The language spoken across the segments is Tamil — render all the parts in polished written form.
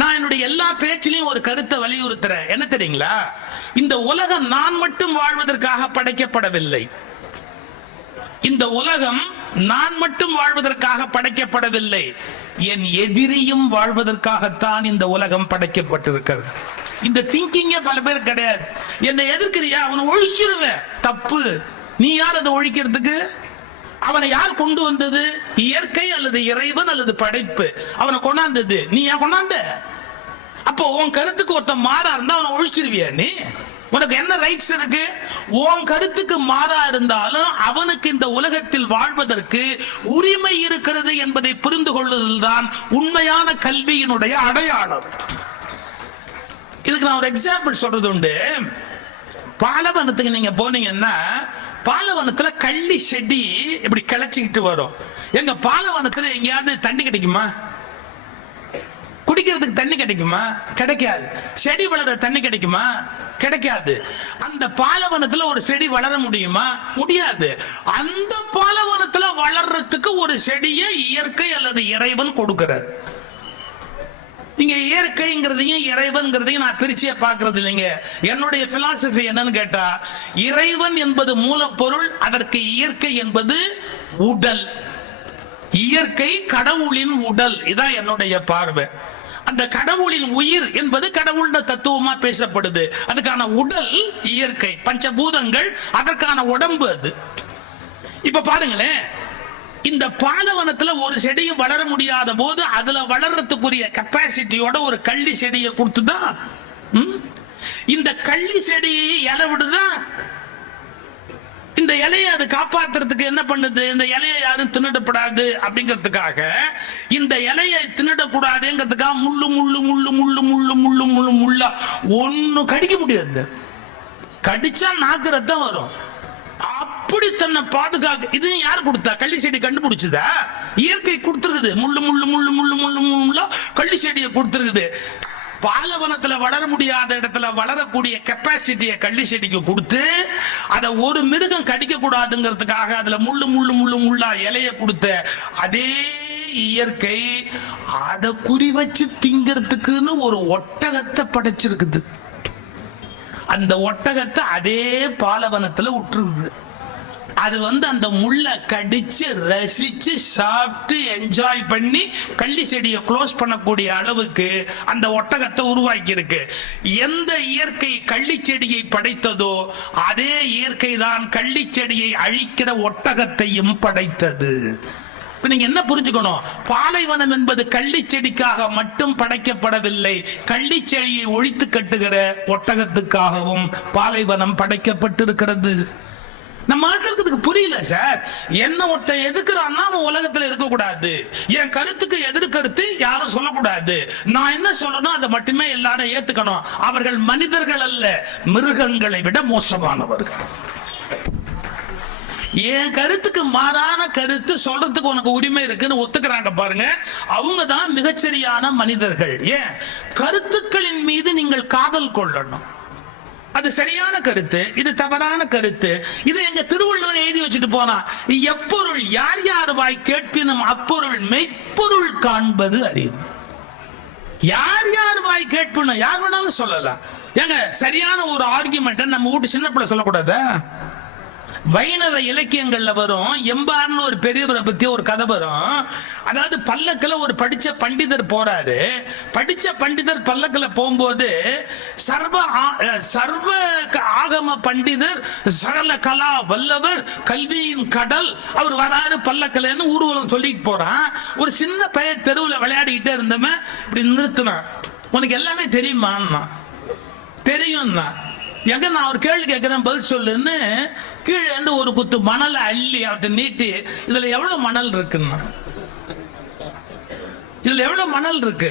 நான் என்னுடைய எல்லா பேச்சிலையும் ஒரு கருத்தை வலியுறுத்துறேன். என்ன தெரியுங்களா? இந்த உலகம் நான் மட்டும் வாழ்வதற்காக படைக்கப்படவில்லை. இந்த உலகம் நான் மட்டும் வாழ்வதற்காக படைக்கப்படவில்லை. என் எதிரியும் வாழ்வதற்காகத்தான் இந்த உலகம் படைக்கப்பட்டிருக்கிறது. இந்த திங்கிங்கே பல பேர் கிடையாது. என்னை எதிர்க்கிறியா, அவனை ஒழிச்சிருவேன். தப்பு. நீ யார் அதை ஒழிக்கிறதுக்கு? அவனை யார் கொண்டு வந்தது? இயற்கை அல்லது இறைவன் அல்லது படைப்பு அவனை கொண்டாந்தது. நீ ஏன் கொண்டாந்த? அப்போ உன் கருத்துக்கு ஒருத்தன் மாறா இருந்தா அவனை ஒழிச்சிருவியா? நீ உனக்கு என்ன ரைட்ஸ் இருக்கு? உன் கருத்துக்கு மாறா இருந்தாலும் அவனுக்கு இந்த உலகத்தில் வாழ்வதற்கு உரிமை இருக்கிறது என்பதை புரிந்து கொள்வதில் தான் உண்மையான கல்வியினுடைய அடையாளம். இதுக்கு நான் ஒரு எக்ஸாம்பிள் சொல்றது உண்டு. பாலைவனத்துக்கு நீங்க போனீங்கன்னா பாலைவனத்துல கள்ளி செடி இப்படி கிளச்சிக்கிட்டு வரும். எங்க பாலைவனத்துல எங்கேயாவது தண்ணி கிடைக்குமா? குடிக்கிறதுக்கு தண்ணி கிடைக்குமா? கிடைக்காது. செடி வளர தண்ணி கிடைக்குமா? கிடைக்காது. அந்த பாலைவனத்துல ஒரு செடி வளர முடியுமா? முடியாது. அந்த பாலைவனத்துல வளர்றதுக்கு ஒரு செடியை இயற்கை அல்லது இறைவன் கொடுக்கிறார். இங்க இயற்கைங்கிறதையும் இறைவன்கிறதையும் நான் பிரிச்சே பார்க்கறது இல்லைங்க. என்னுடைய பிலாசபி என்னன்னு கேட்டா, இறைவன் என்பது மூலப்பொருள், அதற்கு இயற்கை என்பது உடல். இயற்கை கடவுளின் உடல். இதான் என்னுடைய பார்வை. அந்த கடவுளின் உயிர் என்பது கடவுள் தத்துவமா பேசப்படுது. அதுக்கான உடல் இயற்கை, பஞ்சபூதங்கள், அதற்கான உடம்பு அது. இப்ப பாருங்களேன், இந்த பாலைவனத்துல ஒரு செடியும் வளர முடியாத போது அதுல வளர்றதுக்குரிய கெப்பாசிட்டியோட ஒரு கள்ளி செடியை கொடுத்துதான் இந்த கள்ளி செடியை இலை விடுதா. இந்த இலையை அது காப்பாத்துறதுக்கு என்ன பண்ணுது? இந்த இலையை யாரும் தின்னுடப்படாது அப்படிங்கிறதுக்காக, இந்த இலையை தின்னுடக்கூடாதுங்கிறதுக்காக முள்ளு முள்ளு முள்ளு முள்ளு முள்ளு முள்ளு முள்ளு முள்ளா ஒன்னும் கடிக்க முடியாது. கடிச்சா நாக்கு ரத்தம் வரும். அப்படி தன்னை பாதுகாக்க இது யார் கொடுத்தா? கள்ளி செடி கண்டுபிடிச்சதா? இயற்கை கொடுத்துருக்குது. முள்ளு முள்ளு முள்ளு முள்ளு முள்ளு முள்ளு கள்ளி செடியை கொடுத்துருக்குது. பாலைவனத்துல வளர முடியாத இடத்துல வளரக்கூடிய கெப்பாசிட்டியை கள்ளி செடிக்கு கொடுத்து, அதை ஒரு மிருகம் கடிக்க கூடாதுங்கிறதுக்காக அதுல முள்ளு முள்ளு முள்ளு முள்ளா இலைய கொடுத்த அதே இயற்கை அதை குறி வச்சு திங்கிறதுக்குன்னு ஒரு ஒட்டகத்தை படைச்சிருக்குது. அந்த ஒட்டகத்தை அதே பாலைவனத்துல விட்டுருக்குது. அது அந்த முள்ளை கடிச்சு ரசிச்சு சாப்பிட்டு என்ஜாய் பண்ணி கள்ளி செடியை க்ளோஸ் பண்ணக்கூடிய அளவுக்கு அந்த ஒட்டகத்தை உருவாக்கி இருக்கு. எந்த இயற்கை கள்ளி செடியை படைத்ததோ அதே இயற்கை தான் கள்ளி செடியை அழிக்கிற ஒட்டகத்தையும் படைத்தது. நீங்க என்ன புரிஞ்சுக்கணும்? பாலைவனம் என்பது கள்ளி செடிக்காக மட்டும் படைக்கப்படவில்லை. கள்ளி செடியை ஒழித்து கட்டுகிற ஒட்டகத்துக்காகவும் பாலைவனம் படைக்கப்பட்டிருக்கிறது. நம்ம ஆட்களுக்கு புரியல சார். என்ன ஒருத்தன் எதுக்குறான்னா அவன் உலகத்துல இருக்க கூடாது. என் கருத்துக்கு எதிர்கருத்து யாரும் சொல்லக்கூடாது. நான் என்ன சொல்லணும் அதை மட்டுமே எல்லாரும் ஏத்துக்கணும். அவர்கள் மனிதர்கள் அல்ல, மிருகங்களை விட மோசமானவர்கள். என் கருத்துக்கு மாறான கருத்து சொல்றதுக்கு உனக்கு உரிமை இருக்குன்னு ஒத்துக்கிறாங்க பாருங்க, அவங்க தான் மிகச்சரியான மனிதர்கள். ஏன்? கருத்துக்களின் மீது நீங்கள் காதல் கொள்ளணும். அது சரியான கருத்து, இது தவறான கருத்து. இது எங்க திருவள்ளுவர் எழுதி வச்சுட்டு போனா, எப்பொருள் யார் யார் வாய் கேட்பினும் அப்பொருள் மெய்ப்பொருள் காண்பது அறிவு. யார் யார் வாய் கேட்பினும் யார் வேணாலும் சொல்லலாம். ஏங்க, சரியான ஒரு ஆர்குமெண்ட் நம்ம வீட்டு சின்ன பிள்ளை சொல்லக்கூடாது. வைணவ இலக்கியங்கள்ல வரும், எம்பார்னு ஒரு பெரியவரை பத்தி ஒரு கதை வரும். அதாவது பல்லக்கில் ஒரு படிச்ச பண்டிதர் போறாரு. படிச்ச பண்டிதர் பல்லக்கில் போகும்போது சர்வ ஆகம பண்டிதர், சகல கலா வல்லவர், கல்வியின் கடல் அவர் வராரு பல்லக்கில்னு ஊர்வலம் சொல்லிட்டு போறான். ஒரு சின்ன பையன் தெருவில் விளையாடிக்கிட்டே இருந்தவன் இப்படி நிறுத்தினான். உனக்கு எல்லாமே தெரியுமா? தெரியும்னா எங்க நான் ஒரு கேள்வி கேட்கிறேன் பதில் சொல்லுன்னு கீழே இருந்து ஒரு குத்து மணலை அள்ளி அவட்ட நீட்டி, இதுல எவ்வளவு மணல் இருக்குன்னா, இதுல எவ்வளவு மணல் இருக்கு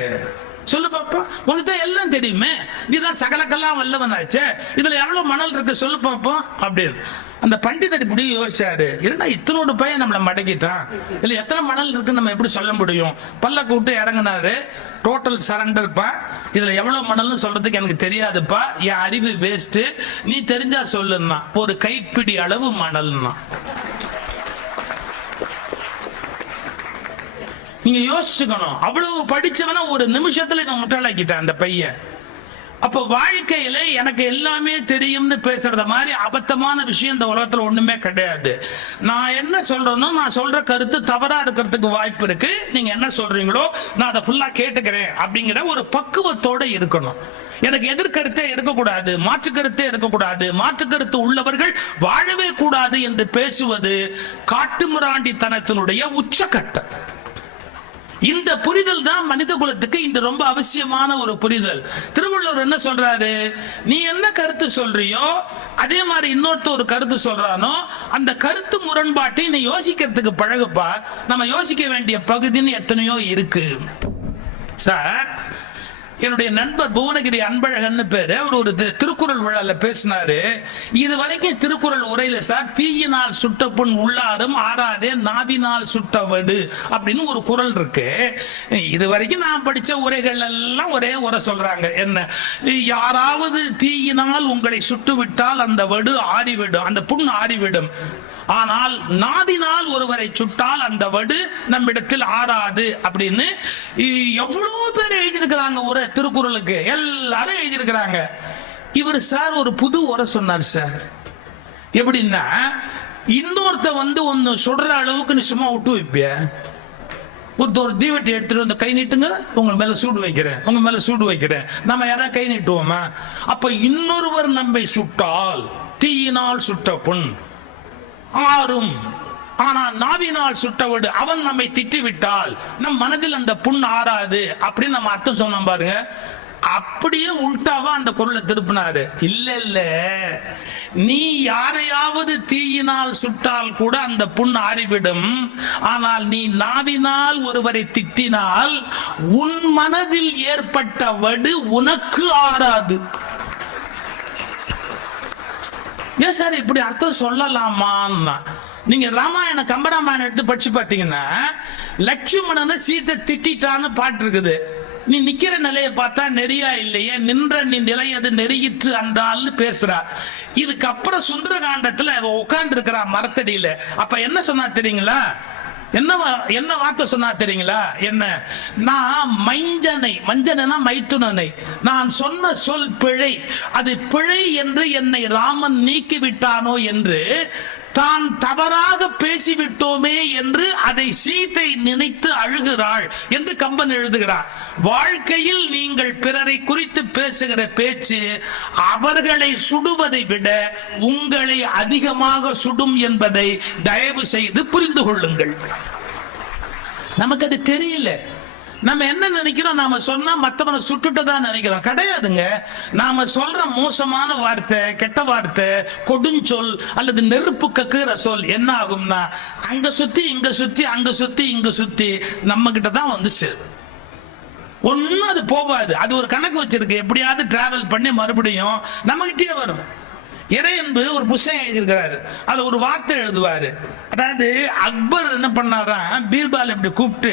சொல்லு பாப்பா. உனக்கு தான் எல்லாம் தெரியுமே, நீதான் சகலக்கெல்லாம் வல்லவனாச்சே, இதுல எவ்வளவு மணல் இருக்கு சொல்லு பாப்போம் அப்படின்னு. அந்த பண்டிதர் இப்படி யோசிச்சாரு, என்னடா இத்தனோடு பையன் நம்மளை மடக்கிட்டான், இல்ல எத்தனை மணல் இருக்குன்னு நம்ம எப்படி சொல்ல முடியும்? பல்ல கூட்டு இறங்கினாரு. டோட்டல் சரண்டர்ப்பா, இதுல எவ்வளவு மணல்னு சொல்றதுக்கு எனக்கு தெரியாதுப்பா, என் அறிவு வேஸ்ட், நீ தெரிஞ்சா சொல்லுன்னா. ஒரு கைப்பிடி அளவு மணல்னா. நீ நீங்க யோசிச்சுக்கணும். அவ்வளவு படிச்சவன ஒரு நிமிஷத்துல இவன் முட்டாளாக்கிட்டான் அந்த பையன். அப்ப வாழ்க்கையில எனக்கு எல்லாமே தெரியும்னு பேசுறத மாதிரி அபத்தமான விஷயம் இந்த உலகத்துல ஒண்ணுமே கிடையாது. நான் என்ன சொல்றேனோ நான் சொல்ற கருத்து தவறா இருக்கிறதுக்கு வாய்ப்பு இருக்கு. நீங்க என்ன சொல்றீங்களோ நான் அதை ஃபுல்லா கேட்டுக்கிறேன் அப்படிங்கிற ஒரு பக்குவத்தோட இருக்கணும். எனக்கு எதிர்கருத்தே இருக்கக்கூடாது, மாற்று கருத்தே இருக்கக்கூடாது, மாற்று கருத்து உள்ளவர்கள் வாழவே கூடாது என்று பேசுவது காட்டுமிராண்டித்தனத்தினுடைய உச்சகட்டம். இந்த புரிதல் தான் மனித குலத்துக்கு இந்த ரொம்ப அவசியமான ஒரு புரிதல். திருவள்ளுவர் என்ன சொல்றாரு, நீ என்ன கருத்து சொல்றியோ அதே மாதிரி இன்னொருத்த ஒரு கருத்து சொல்றானோ அந்த கருத்து முரண்பாட்டை நீ யோசிக்கிறதுக்கு பழகுப்பா. நம்ம யோசிக்க வேண்டிய பகுதின்னு எத்தனையோ இருக்கு சார். என்னுடைய நண்பர் புவனகிரி அன்பழகன் பேரு, அவர் ஒரு திருக்குறள் விழால பேசினாரு. இது வரைக்கும் திருக்குறள் உரையில சார், தீயினால் சுட்ட புண் உள்ளாரும் ஆறாதே நாவினால் சுட்டவடு அப்படின்னு ஒரு குறள் இருக்கு. இது வரைக்கும் நான் படிச்ச உரைகள் எல்லாம் ஒரே உரை சொல்றாங்க, என்ன, யாராவது தீயினால் உங்களை சுட்டு விட்டால் அந்த வடு ஆறிவிடும், அந்த புண் ஆறிவிடும். ஆனால் நாவினால் ஒருவரை சுட்டால் அந்த வடு நம்மிடத்தில் ஆறாது அப்படின்னு எவ்வளவு பேர் எழுதியிருக்கிறாங்க ஒரு திருக்குறளுக்கு, எல்லாரும் எழுதியிருக்கிறாங்க. இவர் சார் ஒரு புது உரை சொன்னார் சார். எப்படின்னா, இன்னொருத்த ஒன்னு சொல்ற அளவுக்கு நீ சும்மா விட்டு வைப்பிய, ஒரு தீவட்டி எடுத்துட்டு வந்து கை நீட்டுங்க, உங்க மேல சூடு வைக்கிறேன், உங்க மேல சூடு வைக்கிறேன், நம்ம யாராவது கை நீட்டுவோமா? அப்ப இன்னொருவர் நம்மை சுட்டால் தீயினால் சுட்ட புண் ஆறும், ஆனா நாவினால் சுட்டவடு அவன் நம்மை திட்டிவிட்டால் நம் மனதில் அந்த புண் ஆறாது அப்படின்னு நம்ம அர்த்தம் சொன்னோம் பாருங்க. அப்படியே உள்டாவா அந்த குறளை திருப்பினாரு. இல்ல இல்ல, நீ யாரையாவது தீயினால் சுட்டால் கூட அந்த புண் ஆறிவிடும், ஆனால் நீ நாவினால் ஒருவரை திட்டினால் உன் மனதில் ஏற்பட்ட வடு உனக்கு ஆறாது. ஏன் சார் இப்படி அர்த்தம் சொல்லலாமா? நீங்க ராமாயண கம்பராமாயணம் எடுத்து படிச்சு பாத்தீங்கன்னா, லட்சுமணனை சீத்தை திட்டான்னு பாட்டு இருக்குது. நீ நிக்கிற நிலைய பார்த்தா நெறியா இல்லையே, நின்ற நீ நிலையது நெறியிற்று அன்றால்னு பேசுறா. இதுக்கப்புறம் சுந்தரகாண்டத்துல உட்கார்ந்து இருக்கிறா மரத்தடியில. அப்ப என்ன சொன்னா தெரியுங்களா? என்ன வார்த்தை சொன்னா தெரியுங்களா? என்ன, நான் மஞ்சனா மைத்துனனை நான் சொன்ன சொல் பிழை, அது பிழை என்று என்னை ராமன் நீக்கிவிட்டானோ என்று தான் தவறாக பேசிவிட்டோமே என்று அதை சீதை நினைத்து அழுகிறாள் என்று கம்பன் எழுதுகிறார். வாழ்க்கையில் நீங்கள் பிறரை குறித்து பேசுகிற பேச்சு அவர்களை சுடுவதை விட உங்களை அதிகமாக சுடும் என்பதை தயவு செய்து புரிந்து கொள்ளுங்கள். நமக்கு அது தெரியல. நம்ம என்ன நினைக்கிறோம், நாம சொன்னா மத்தவனை சுட்டுட்டு தான் நினைக்கிறோம். கிடையாதுங்க. நாம சொல்ற மோசமான வார்த்தை, கெட்ட வார்த்தை, கொடுஞ்சொல் அல்லது நெருப்பு கக்குற சொல் என்ன ஆகும்னா, அங்க சுத்தி இங்க சுத்தி அங்க சுத்தி இங்க சுத்தி நம்ம கிட்ட தான் சேரும். ஒன்னும் அது போகாது. அது ஒரு கணக்கு வச்சிருக்கு, எப்படியாவது டிராவல் பண்ணி மறுபடியும் நம்ம கிட்டே வரும். இறையன்பு ஒரு புத்தகம் எழுதியிருக்கிறாரு, அதுல ஒரு வார்த்தை எழுதுவாரு. அதாவது அக்பர் என்ன பண்ணாரா, பீர்பால் இப்படி கூப்பிட்டு,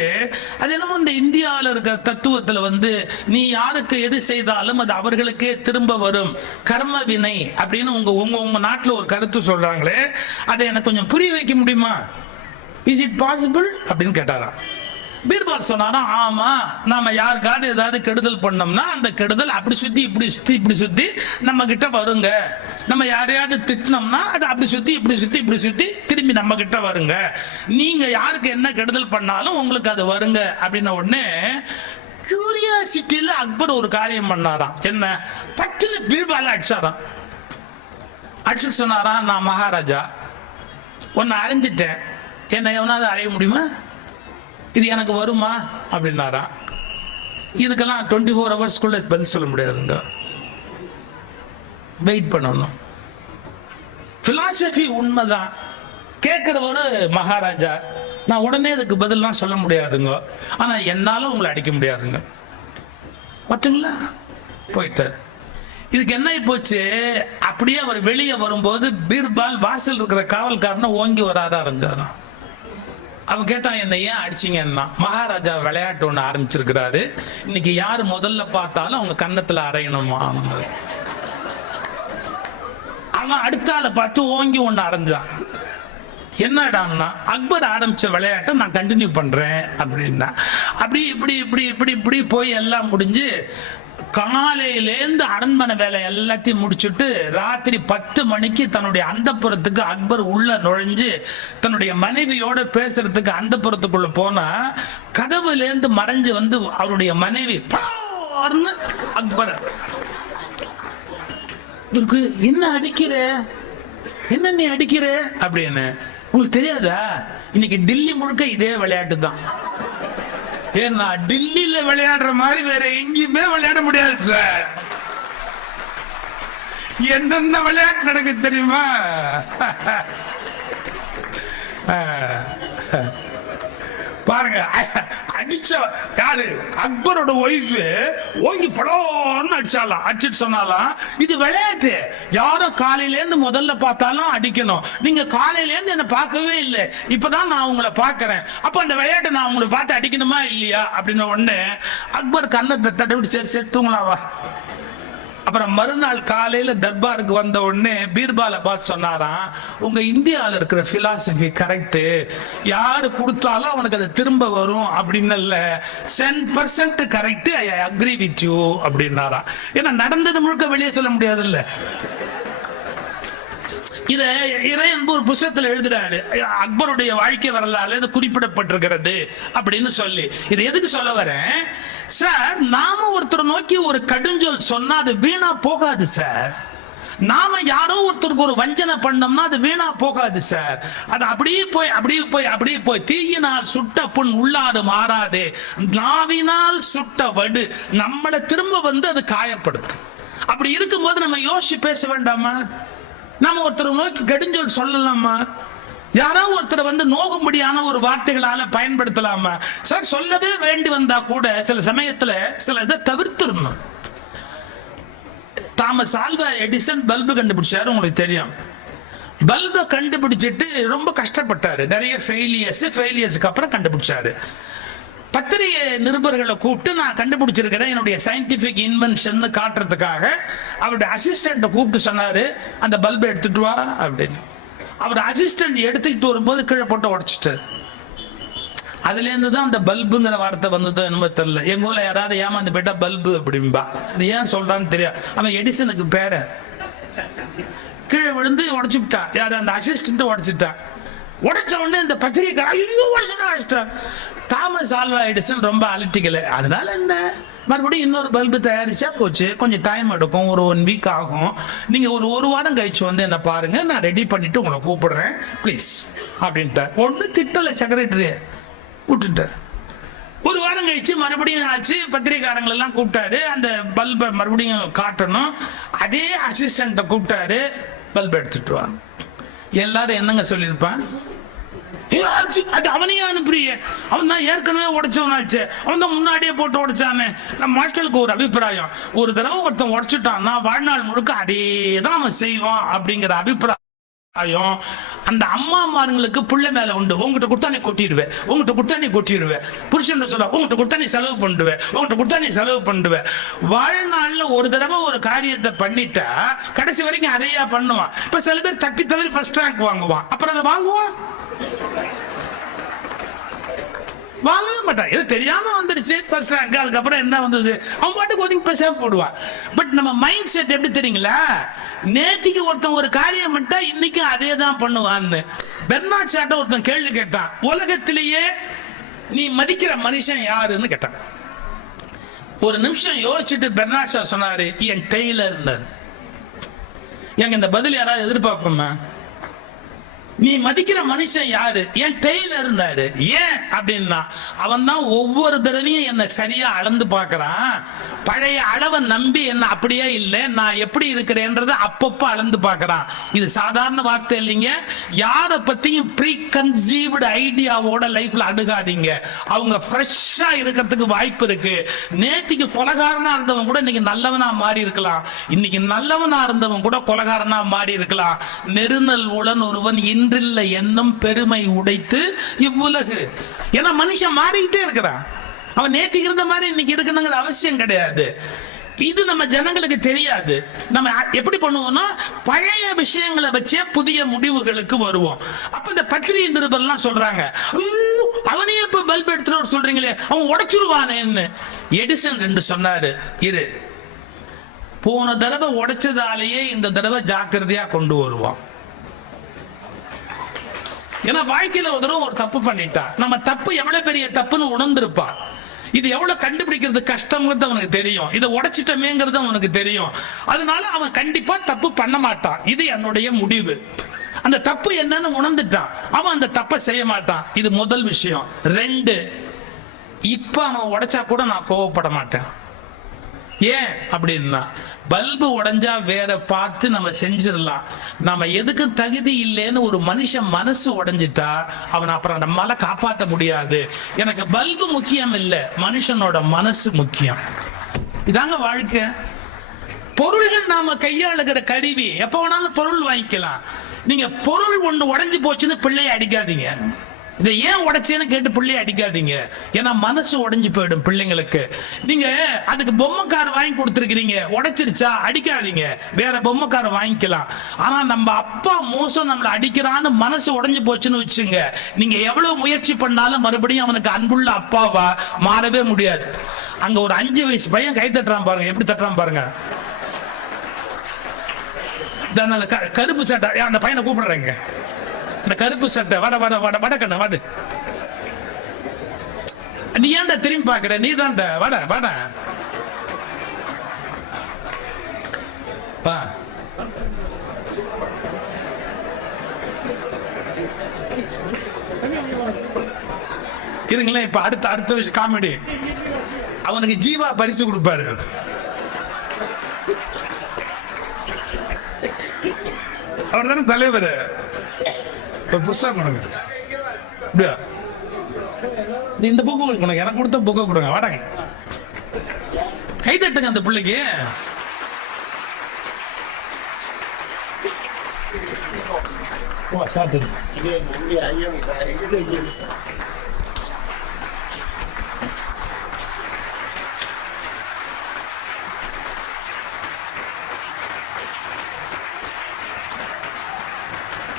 அது என்னமோ இந்த இந்தியாவில் இருக்கிற தத்துவத்துல நீ யாருக்கு எது செய்தாலும் அது அவர்களுக்கே திரும்ப வரும், கர்ம வினை அப்படின்னு உங்க நாட்டுல ஒரு கருத்து சொல்றாங்களே, அதை எனக்கு கொஞ்சம் புரிய வைக்க முடியுமா? இஸ் இட் பாசிபிள் அப்படின்னு கேட்டாராம். பீர்பால் சொன்னாரா, ஆமா, நாம யாருக்காவது ஏதாவது கெடுதல் பண்ணோம்னா அந்த கெடுதல் அப்படி சுத்தி இப்படி சுத்தி இப்படி சுத்தி நம்ம கிட்ட வருங்க. நம்ம யாரையாவது திட்டினோம்னா அது அப்படி சுத்தி இப்படி சுத்தி இப்படி சுத்தி திரும்பி நம்ம கிட்ட வருங்க. நீங்க யாருக்கு என்ன கெடுதல் பண்ணாலும் உங்களுக்கு அது வருங்க அப்படின்ன உடனே கியூரியாசிட்டியில அக்பர் ஒரு காரியம் பண்ணாராம். என்ன, பட்டுன்னு பீர்பால அடிச்சாராம். அடிச்சு சொன்னாராம், நான் மகாராஜா உன்னை அரைஞ்சிட்டேன், என்ன எவனாவது அறைய முடியுமா? இது எனக்கு வருமா அப்படின்னாரா. இதுக்கெல்லாம் 24 ஹவர்ஸ்க்குள்ள பதில் சொல்ல முடியாதுங்க, வெயிட் பண்ணணும். பிலாசபி உண்மைதான், கேட்கிறவரு மகாராஜா, நான் உடனே இதுக்கு பதிலாம் சொல்ல முடியாதுங்க, ஆனா என்னால உங்களை அடிக்க முடியாதுங்க. மட்டுங்களா போயிட்டார். இதுக்கு என்ன போச்சு, அப்படியே அவர் வெளியே வரும்போது பீர்பால் வாசல் இருக்கிற காவல்காரனை ஓங்கி வராதா இருந்தாராம். அவன் கேட்டான், என்ன ஏன் அடிச்சீங்கன்னா, மகாராஜா விளையாட்டு ஒண்ணு ஆரம்பிச்சிருக்கிறாரு, இன்னைக்கு யாரு முதல்ல பார்த்தாலும் அவங்க கன்னத்துல அரையணுமா. அவன் அடுத்த ஆளை பார்த்து ஓங்கி ஒண்ணு அரைஞ்சான். என்னடான்னா அக்பர் ஆரம்பிச்ச விளையாட்டை நான் கண்டினியூ பண்றேன் அப்படின்னா. அப்படி இப்படி இப்படி இப்படி இப்படி போய் எல்லாம் முடிஞ்சு காலையிலேருந்து அரண்மனை வேலை எல்லாத்தையும் முடிச்சுட்டு ராத்திரி 10 மணிக்கு தன்னுடைய அந்தப்புறத்துக்கு அக்பர் உள்ள நுழைஞ்சு தன்னுடைய மனைவியோட பேசுறதுக்கு அந்தப்புறத்துக்குள்ள போனா கதவுல இருந்து மறைஞ்சு வந்து அவருடைய மனைவி அக்பர், என்ன அடிக்கிற, என்ன நீ அடிக்கிற அப்படின்னு. உங்களுக்கு தெரியாதா, இன்னைக்கு டில்லி முழுக்க இதே விளையாட்டு தான். ஏன்னா டில்லியில விளையாடுற மாதிரி வேற எங்கேயுமே விளையாட முடியாது சார். என்னென்ன விளையாட்டு நடக்கு தெரியுமா? பாருங்க, அடிச்ச யாரு, அக்பரோட ஒய்ஃப் ஓங்கி படம்னு அடிச்சாலாம், அடிச்சுட்டு சொன்னாலாம் இது விளையாட்டு. யாரும் காலையில இருந்து முதல்ல பார்த்தாலும் அடிக்கணும். நீங்க காலையில இருந்து என்ன பார்க்கவே இல்லை, இப்பதான் நான் உங்களை பாக்குறேன், அப்ப அந்த விளையாட்டை நான் உங்களை பார்த்து அடிக்கணுமா இல்லையா அப்படின்னு உடனே அக்பர் கண்ணத்தை தடவிட்டு சரி சரி தூங்கலாவா. அப்புறம் மறுநாள் காலையில தர்பாருக்கு வந்த உடனே பீர்பால பார்த்து சொன்னாராம், உங்க இந்தியாவில் இருக்கிற பிலாசபி கரெக்ட், யாரு கொடுத்தாலும் அவனுக்கு அது திரும்ப வரும் அப்படின்னு இல்ல, 10% correct, I agree with you அப்படின்னாராம். ஏன்னா நடந்தது முழுக்க வெளியே சொல்ல முடியாது இல்ல. இத இறையன்பு ஒரு புத்தகத்தில் எழுதுறாரு, அக்பருடைய வாழ்க்கை வரலாறு இது குறிப்பிடப்பட்டிருக்கிறது அப்படின்னு சொல்லி. இதை எதுக்கு சொல்ல வரேன் சார், நாம ஒருத்தர் நோக்கி ஒரு கடுஞ்சொல் சொன்னா அது வீணா போகாது சார். நாம யாரோ ஒருத்தருக்கு ஒரு வஞ்சனை பண்ணோம்னா அது வீணா போகாது சார். அது அப்படியே போய் அப்படியே போய் அப்படியே போய் தீயினால் சுட்ட புண் உள்ளாறு மாறாது, நாவினால் சுட்ட வடு நம்மளை திரும்ப வந்து அது காயப்படுத்து. அப்படி இருக்கும்போது நம்ம யோசிச்சு பேச வேண்டாமா? நாம ஒருத்தர் நோக்கி கடுஞ்சொல் சொல்லலாமா? யாராவது ஒருத்தர் வந்து நோகும்படியான ஒரு வார்த்தைகளால பயன்படுத்தலாமா சார்? சொல்லவே வேண்டி வந்தா கூட சில சமயத்துல சில இதை தவிர்த்துடணும். தாமஸ் ஆல்வா எடிசன் பல்பு கண்டுபிடிச்சாரு, உங்களுக்கு தெரியும். பல்பை கண்டுபிடிச்சிட்டு ரொம்ப கஷ்டப்பட்டாரு, நிறைய ஃபெயிலியர்ஸ்க்கு அப்புறம் கண்டுபிடிச்சாரு. பத்திரிகை நிருபர்களை கூப்பிட்டு நான் கண்டுபிடிச்சிருக்கிறேன் என்னுடைய சயின்டிபிக் இன்வென்ஷன் காட்டுறதுக்காக அவருடைய அசிஸ்டன்ட் கூப்பிட்டு சொன்னாரு, அந்த பல்பை எடுத்துட்டு வா அப்படின்னு. அவர் அசிஸ்டன்ட் எடுத்துக்கிட்டு வரும்போது கீழே போட்டு உடைச்சிட்டாரு. அதுல இருந்து தான் அந்த பல்புங்கிற வார்த்தை வந்ததோ என்னமோ தெரியல. எங்க ஊர்ல யாராவது ஏமாந்து போயிட்டா பல்பு அப்படின்பா. இது ஏன் சொல்றான்னு தெரியும். அவன் எடிசனுக்கு பேர கீழே விழுந்து உடைச்சுட்டான். யாரு, அந்த அசிஸ்டன்ட் உடைச்சிட்டான். உடைச்ச உடனே இந்த பத்திரிகை உடைச்சிட்டான். தாமஸ் ஆல்வா எடிசன் ரொம்ப அலட்டிக்கல. அதனால என்ன, மறுபடியும் இன்னொரு பல்பு தயாரிச்சா போச்சு. கொஞ்சம் டைம் எடுக்கும், ஒரு 1 வீக் ஆகும். நீங்க ஒரு வாரம் கழிச்சு வந்து என்ன பாருங்க, நான் ரெடி பண்ணிட்டு உங்களை கூப்பிடுறேன் ப்ளீஸ் அப்படின்ட்டு. ஒண்ணு திட்டல செக்ரட்டரி, விட்டுட்டார். ஒரு வாரம் கழிச்சு மறுபடியும் ஆச்சு, பத்திரிகாரங்கள் எல்லாம் கூப்பிட்டாரு, அந்த பல்பை மறுபடியும் காட்டணும். அதே அசிஸ்டன்ட கூப்பிட்டாரு, பல்பை எடுத்துட்டு வா. எல்லாரும் என்னங்க சொல்லியிருப்பான், அது அவனையே அனுப்புறிய, அவன் தான் ஏற்கனவே உடைச்சவனாச்சு, அவன் தான் முன்னாடியே போட்டு உடைச்சானே. நம்ம மக்களுக்கு ஒரு அபிப்பிராயம், ஒரு தடவை ஒருத்தன் உடைச்சுட்டான்னா வாழ்நாள் முழுக்க அதே தான் அவன் செய்வான் அப்படிங்கிற அபிப்பிராயம் அந்த அம்மாமார்களுக்கு புள்ள மேல உண்டு. உங்ககிட்ட கொடுத்தா நீ கொட்டிடுவேன், உங்ககிட்ட கொடுத்தா நீ கொட்டிடுவேன். புருஷன் சொல்ல உங்ககிட்ட கொடுத்தா நீ செலவு பண்ணுவேன், உங்ககிட்ட கொடுத்தா நீ செலவு பண்ணுவேன். வாழ்நாள்ல ஒரு தடவை ஒரு காரியத்தை பண்ணிட்டா கடைசி வரைக்கும் அதையா பண்ணுவான். இப்ப சில பேர் தப்பி தவறி ஃபர்ஸ்ட் ரேங்க் வாங்குவான், அப்புறம் அதை வாங்குவான் வாங்கவே மாட்டான். இது தெரியாம வந்துடுச்சு ஃபர்ஸ்ட் ரேங்க், அதுக்கப்புறம் என்ன வந்தது அவன் பாட்டுக்கு ஒதுங்கி பேசாம போடுவான். பட் நம்ம மைண்ட் செட் எப்படி தெரியுங்களா, நேத்திக்கு ஒருத்தன் ஒரு காரியம் பண்ணிட்டா இன்னைக்கு அதே தான் பண்ணுவான்னு. பெர்னார்ட் ஷாட்ட ஒருத்தன் கேள்வி கேட்டான், உலகத்திலேயே நீ மதிக்கிற மனுஷன் யாருன்னு கேட்டான். ஒரு நிமிஷம் யோசிச்சுட்டு பெர்னார்ட் ஷா சொன்னாரு, என் டெய்லர். எங்க இந்த பதில் யாராவது எதிர்பார்ப்போமா? நீ மதிக்கிற மனுஷன் யாரு? என் டெய்லர் இருந்தாரு. ஏன் அப்படின்னா அவன் தான் ஒவ்வொரு தடவையும் என்ன சரியா அளந்து பாக்குறான். பழைய அளவை நம்பி என்ன அப்படியே இல்லை, நான் எப்படி இருக்கிறேன்றத அப்பப்ப அளந்து பாக்குறான். இது சாதாரண வார்த்தை இல்லைங்க. யார பத்தியும் ப்ரீ கன்சீவ்டு ஐடியாவோட லைஃப்ல அணுகாதீங்க. அவங்க ஃப்ரெஷ்ஷா இருக்கிறதுக்கு வாய்ப்பு இருக்கு. நேத்திக்கு கொலகாரனா இருந்தவன் கூட இன்னைக்கு நல்லவனா மாறி இருக்கலாம், இன்னைக்கு நல்லவனா இருந்தவன் கூட கொலகாரனா மாறி இருக்கலாம். நெருநல் உடன் ஒருவன் இன்றில்லை என்னும் பெருமை உடைத்து இவ்வுலகு. ஏன்னா மனுஷன் மாறிக்கிட்டே இருக்கிறான். அவன் நேத்திக்கு இருந்த மாதிரி இன்னைக்கு இருக்கணுங்கிற அவசியம் கிடையாது. இது நம்ம ஜனங்களுக்கு தெரியாது. நம்ம எப்படி பண்ணுவோம்னா பழைய விஷயங்களை வச்சே புதிய முடிவுகளுக்கு வருவோம். அப்ப இந்த பத்திரிகை நிருபர்லாம் சொல்றாங்க, அவனே இப்ப பல்ப் எடுத்துட்டு சொல்றீங்களே, அவன் உடைச்சிருவானேன்னு. எடிசன் 2 சொன்னாரு, இரு, போன தடவை உடைச்சதாலேயே இந்த தடவை ஜாக்கிரதையா கொண்டு வருவான். ஏன்னா வாழ்க்கையில ஒரு தடவை ஒரு தப்பு பண்ணிட்டான், நம்ம தப்பு எவ்வளவு பெரிய தப்புன்னு உணர்ந்திருப்பான். இது எவ்வளவு கண்டுபிடிக்கிறது கஷ்டம்ங்கிறது அவனுக்கு தெரியும், இதை உடைச்சிட்டமேங்கிறது அவனுக்கு தெரியும். அதனால அவன் கண்டிப்பா தப்பு பண்ண மாட்டான். இது என்னுடைய முடிவு. அந்த தப்பு என்னன்னு உணர்ந்துட்டான், அவன் அந்த தப்பை செய்ய மாட்டான். இது முதல் விஷயம். 2, இப்ப அவன் உடைச்சா கூட நான் கோவப்பட மாட்டேன். ஏன் அப்படின்னா, பல்பு உடைஞ்சா வேற பார்த்து நம்ம செஞ்சிடலாம். நம்ம எதுக்கு தகுதி இல்லைன்னு ஒரு மனுஷன் மனசு உடைஞ்சிட்டா அவன் அப்புறம் நம்மளால காப்பாற்ற முடியாது. எனக்கு பல்பு முக்கியம் இல்லை, மனுஷனோட மனசு முக்கியம். இதாங்க வாழ்க்கை. பொருள்கள் நாம கையாளுகிற கருவி. எப்ப வேணாலும் பொருள் வாங்கிக்கலாம். நீங்க பொருள் ஒண்ணு உடைஞ்சு போச்சுன்னு பிள்ளைய அடிக்காதீங்க. இதை ஏன் உடைச்சேன்னு கேட்டு பிள்ளைய அடிக்காதீங்க. ஏன்னா மனசு உடைஞ்சு போயிடும் பிள்ளைங்களுக்கு. நீங்க அதுக்கு பொம்மை கார் வாங்கி கொடுத்துருக்கீங்க, உடைச்சிருச்சா, அடிக்காதீங்க, வேற பொம்மை கார் வாங்கிக்கலாம். ஆனா நம்ம அப்பா மோசம் நம்மளை அடிக்கிறான்னு மனசு உடைஞ்சு போச்சுன்னு வச்சுங்க, நீங்க எவ்வளவு முயற்சி பண்ணாலும் மறுபடியும் அவனுக்கு அன்புள்ள அப்பாவா மாறவே முடியாது. அங்க ஒரு 5 வயசு பையன் கை தட்டுறான் பாருங்க, எப்படி தட்டுறான் பாருங்க. கருப்பு சட்டை, அந்த பையனை கூப்பிடுறேங்க, அந்த கருப்பு சட்டை, வட வட வட வட கண்ண வாடு. நீ ஏன்டா திரும்பி பாக்குற, நீ தான்டா, வட வட இருங்களேன். இப்ப அடுத்த விஷயம் காமெடி. அவனுக்கு ஜீவா பரிசு கொடுப்பாரு. அவர் தானே தலைவர். புஸ்தகம் கொடுங்க, இந்த புக்கு கொடுங்க, எனக்கு கொடுத்த புக்கை கொடுங்க. வாடங்க, கை தட்டுங்க அந்த பிள்ளைக்கு.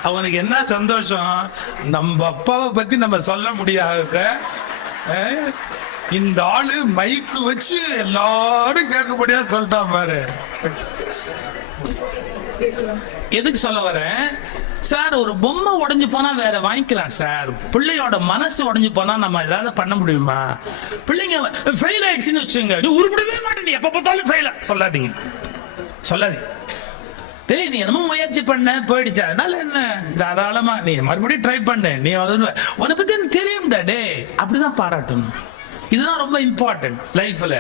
அவனுக்கு என்ன சந்தோஷம், நம்ம அப்பாவை பத்தி நம்ம சொல்ல முடியாத இந்த ஆளு மைக்கு வச்சு எல்லாரும் கேட்கப்படியா சொல்லிட்டான் பாரு. எதுக்கு சொல்ல வரேன் சார், ஒரு பொம்மை உடைஞ்சு போனா வேற வாங்கிக்கலாம் சார். பிள்ளையோட மனசு உடைஞ்சு போனா நம்ம ஏதாவது பண்ண முடியுமா? பிள்ளைங்க ஃபெயில் ஆயிடுச்சுன்னு வச்சுங்க, நீ உருப்படவே மாட்டேன், எப்ப பார்த்தாலும் ஃபெயில் சொல்லாதீங்க, சொல்லாதீங்க. நீ என்னமோ முயற்சி பண்ண போயிடுச்சு, அதனால என்ன, தாராளமா நீ மறுபடியும் ட்ரை பண்ண, நீ உன்னை பத்தி எனக்கு தெரியும் டே, அப்படிதான் பாராட்டணும். இதுதான் ரொம்ப இம்பார்ட்டன்ட் லைஃப்ல.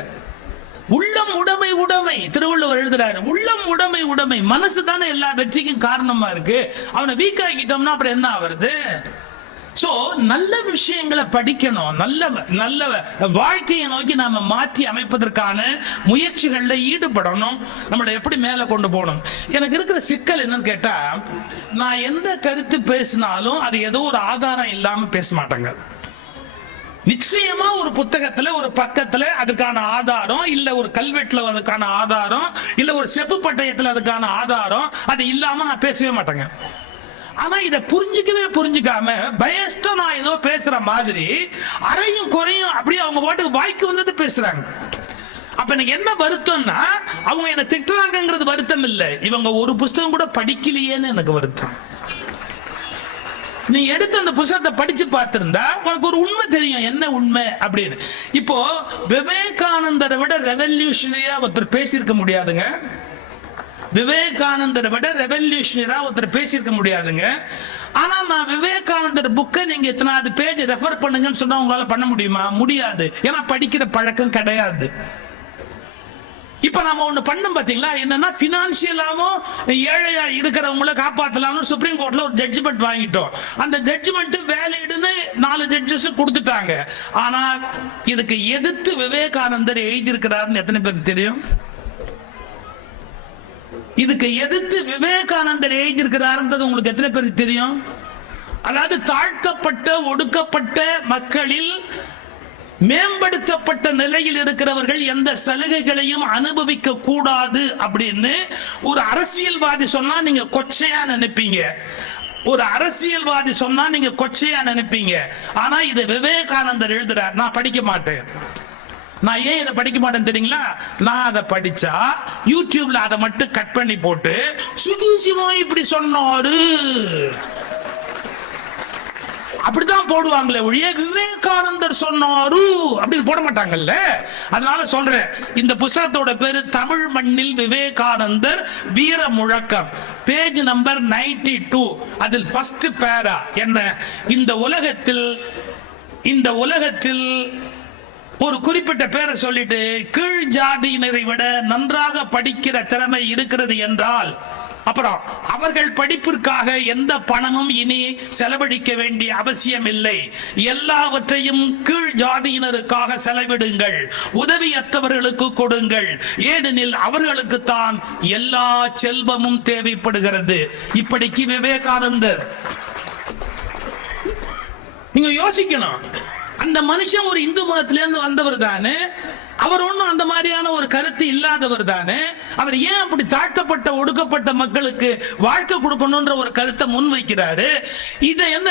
உள்ளம் உடைமை உடைமை, திருவள்ளுவர் எழுதுறாரு. உள்ளம் உடைமை உடைமை, மனசு தானே எல்லா வெற்றிக்கும் காரணமா இருக்கு. அவனை வீக் ஆகிட்டோம்னா அப்புறம் என்ன ஆகுறது? சோ நல்ல விஷயங்களை படிக்கணும், நல்ல நல்ல வாழ்க்கையை நோக்கி நாம மாற்றி அமைப்பதற்கான முயற்சிகள்ல ஈடுபடணும். நம்மளை எப்படி மேல கொண்டு போகணும். எனக்கு இருக்கிற சிக்கல் என்னன்னு கேட்டா, நான் எந்த கருத்து பேசினாலும் அது ஏதோ ஒரு ஆதாரம் இல்லாம பேச மாட்டாங்க. நிச்சயமா ஒரு புத்தகத்துல ஒரு பக்கத்துல அதுக்கான ஆதாரம், இல்ல ஒரு கல்வெட்டுல அதுக்கான ஆதாரம், இல்ல ஒரு செப்பு பட்டயத்துல அதுக்கான ஆதாரம், அது இல்லாம நான் பேசவே மாட்டேங்க. ஆனா இத புரிஞ்சுக்காம பயஸ்டா நான் ஏதோ பேசுற மாதிரி அரையும் குறையும் அப்படியே அவங்க பாட்டுக்கு வாய்க்கு வந்தது பேசுறாங்க. அப்ப எனக்கு என்ன வருத்தம்னா, அவங்க என்ன திட்டுறாங்கிறது வருத்தம் இல்ல, இவங்க ஒரு புஸ்தகம் கூட படிக்கலையேன்னு எனக்கு வருத்தம். நீ எடுத்து அந்த புத்தகத்தை படிச்சு பார்த்திருந்தா உனக்கு ஒரு உண்மை தெரியும், என்ன உண்மை அப்படின்னு. இப்போ விவேகானந்தரை விட ரெவல்யூஷனரியா ஒருத்தர் பேசியிருக்க முடியாதுங்க. விவேகானந்தரை விட ரெவல்யூஷனரா ஒருத்தர் பேசியிருக்க முடியாதுங்க. ஆனா நான் விவேகானந்தர் புக்கை நீங்க எத்தனாவது பேஜ் ரெஃபர் பண்ணுங்கன்னு சொன்னா உங்களால பண்ண முடியுமா? முடியாது. ஏன்னா படிக்கிற பழக்கம் கிடையாது. இப்ப நாம ஒண்ணு பண்ணும் பாத்தீங்களா, என்னன்னா பினான்சியலாவும் ஏழையா இருக்கிறவங்கள காப்பாத்தலாம்னு சுப்ரீம் கோர்ட்ல ஒரு ஜட்ஜ்மெண்ட் வாங்கிட்டோம். அந்த ஜட்ஜ்மெண்ட் வேலிடுன்னு 4 ஜட்ஜஸ் கொடுத்துட்டாங்க. ஆனா இதுக்கு எதிர்த்து விவேகானந்தர் எழுதியிருக்கிறாருன்னு எத்தனை பேருக்கு தெரியும்? இதுக்கு எதிர்த்து விவேகானந்தர் எழுதியிருக்கிறார்ன்றது உங்களுக்கு எத்தனை பேருக்கு தெரியும்? அதாவது தாழ்த்தப்பட்ட ஒடுக்கப்பட்ட மக்களில் மேம்படுத்தப்பட்ட நிலையில் இருக்கிறவர்கள் எந்த சலுகைகளையும் அனுபவிக்க கூடாது அப்படின்னு ஒரு அரசியல்வாதி சொன்னா நீங்க கொச்சையா நினைப்பீங்க. ஒரு அரசியல்வாதி சொன்னா நீங்க கொச்சையா நினைப்பீங்க. ஆனா இதை விவேகானந்தர் எழுதுறார். நான் படிக்க மாட்டேன். நான் ஏன் இதை படிக்க மாட்டேன்னு தெரியுங்களா? நான் அதை படிச்சா யூடியூப்ல அதை மட்டும் கட் பண்ணி போட்டு சுதீசிவா இப்படி சொன்னாரு அப்படிதான் போடுவாங்களே ஒழிய விவேகானந்தர் சொன்னாரு அப்படின்னு போட மாட்டாங்கல்ல. அதனால சொல்றேன், இந்த புத்தகத்தோட பேரு தமிழ் மண்ணில் விவேகானந்தர் வீர முழக்கம், பேஜ் நம்பர் 92. அதில் ஃபர்ஸ்ட் பேரா என்ன, இந்த உலகத்தில் ஒரு குறிப்பிட்ட பேரை சொல்லிட்டு கீழ் ஜாதியினரை விட நன்றாக படிக்கிற திறமை இருக்கிறது என்றால் அப்புறம் அவர்கள் படிப்பிற்காக எந்த பணமும் இனி செலவழிக்க வேண்டிய அவசியம் இல்லை. எல்லாவற்றையும் கீழ் ஜாதியினருக்காக செலவிடுங்கள், உதவியற்றவர்களுக்கு கொடுங்கள், ஏனெனில் அவர்களுக்கு தான் எல்லா செல்வமும் தேவைப்படுகிறது. இப்படிக்கு விவேகானந்தர். நீங்க யோசிக்கணும், அந்த மனுஷன் ஒரு இந்து மதத்திலிருந்து வந்தவர் தானே, அவர் ஒன்னும் அந்த மாதிரியான ஒரு கருத்து இல்லாதவர் தானே. அவர் ஏன் அப்படி தாழ்த்தப்பட்ட ஒடுக்கப்பட்ட மக்களுக்கு வாழ்க்கை கொடுக்கணும்ன்ற ஒரு கருத்தை முன் வைக்கிறாரு. இத என்ன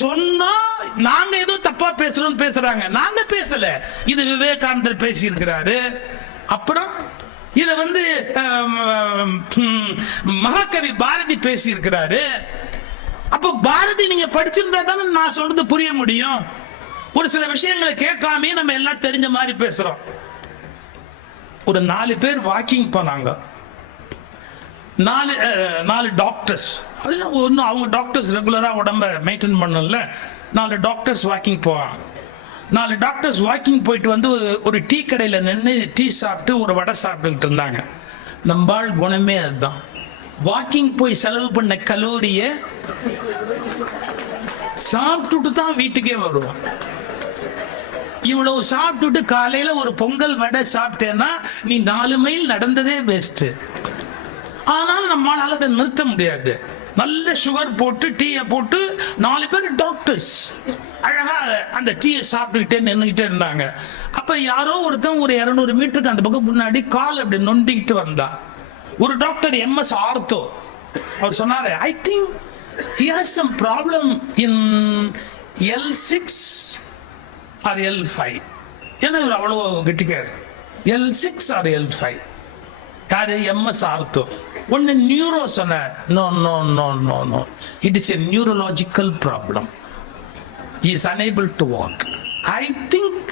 சொன்னா நாங்க ஏதோ தப்பா பேசுறோம் பேசுறாங்க, நாங்க பேசல, இது விவேகானந்தர் பேசி இருக்கிறாரு. அப்புறம் இத மகாகவி பாரதி பேசி இருக்கிறாரு. அப்ப பாரதி நீங்க படிச்சிருந்தா தானே நான் சொல்றது புரிய முடியும். ஒரு சில விஷயங்களை கேட்காமே நம்ம எல்லாம் தெரிஞ்ச மாதிரி பேசுறோம். ஒரு 4 பேர் வாக்கிங் போனாங்க, 4 டாக்டர்ஸ். அவங்க டாக்டர்ஸ் ரெகுலரா உடம்ப மெயின்டைன் பண்ணல. 4 டாக்டர்ஸ் வாக்கிங் போவாங்க. 4 டாக்டர்ஸ் வாக்கிங் போயிட்டு ஒரு டீ கடையில நின்று டீ சாப்பிட்டு ஒரு வடை சாப்பிட்டுக்கிட்டு இருந்தாங்க. நம்பாள் குணமே அதுதான். வாக்கிங் போய் செலவு பண்ண கலோரிய சாப்பிட்டுட்டு தான் வீட்டுக்கே வருவோம். இவ்வளவு சாப்பிட்டுட்டு காலையில ஒரு பொங்கல் வடை சாப்பிட்டேன்னா நீ 4 மைல் நடந்ததே பெஸ்ட். ஆனால் நம்மளால அதை நிறுத்த முடியாது. நல்ல சுகர் போட்டு டீயை போட்டு 4 பேர் டாக்டர்ஸ் அழகா அந்த டீயை சாப்பிட்டுக்கிட்டே நின்றுகிட்டே இருந்தாங்க. அப்ப யாரோ ஒருத்தன் ஒரு 200 மீட்டருக்கு அந்த பக்கம் முன்னாடி கால் அப்படி நொண்டிக்கிட்டு வந்தா. ஒரு டாக்டர் MS ஆர்த்தோ, அவர் சொன்னாரு, I think he has some problem in L6 or L5. என்ன ஒரு அவ்வளவு கெட்டிக்காரு, L6 or L5. யாரு? MS ortho. ஒன்னு நியூரோ சொன்னார். No no no no no, it is a neurological problem. He is unable to walk. I think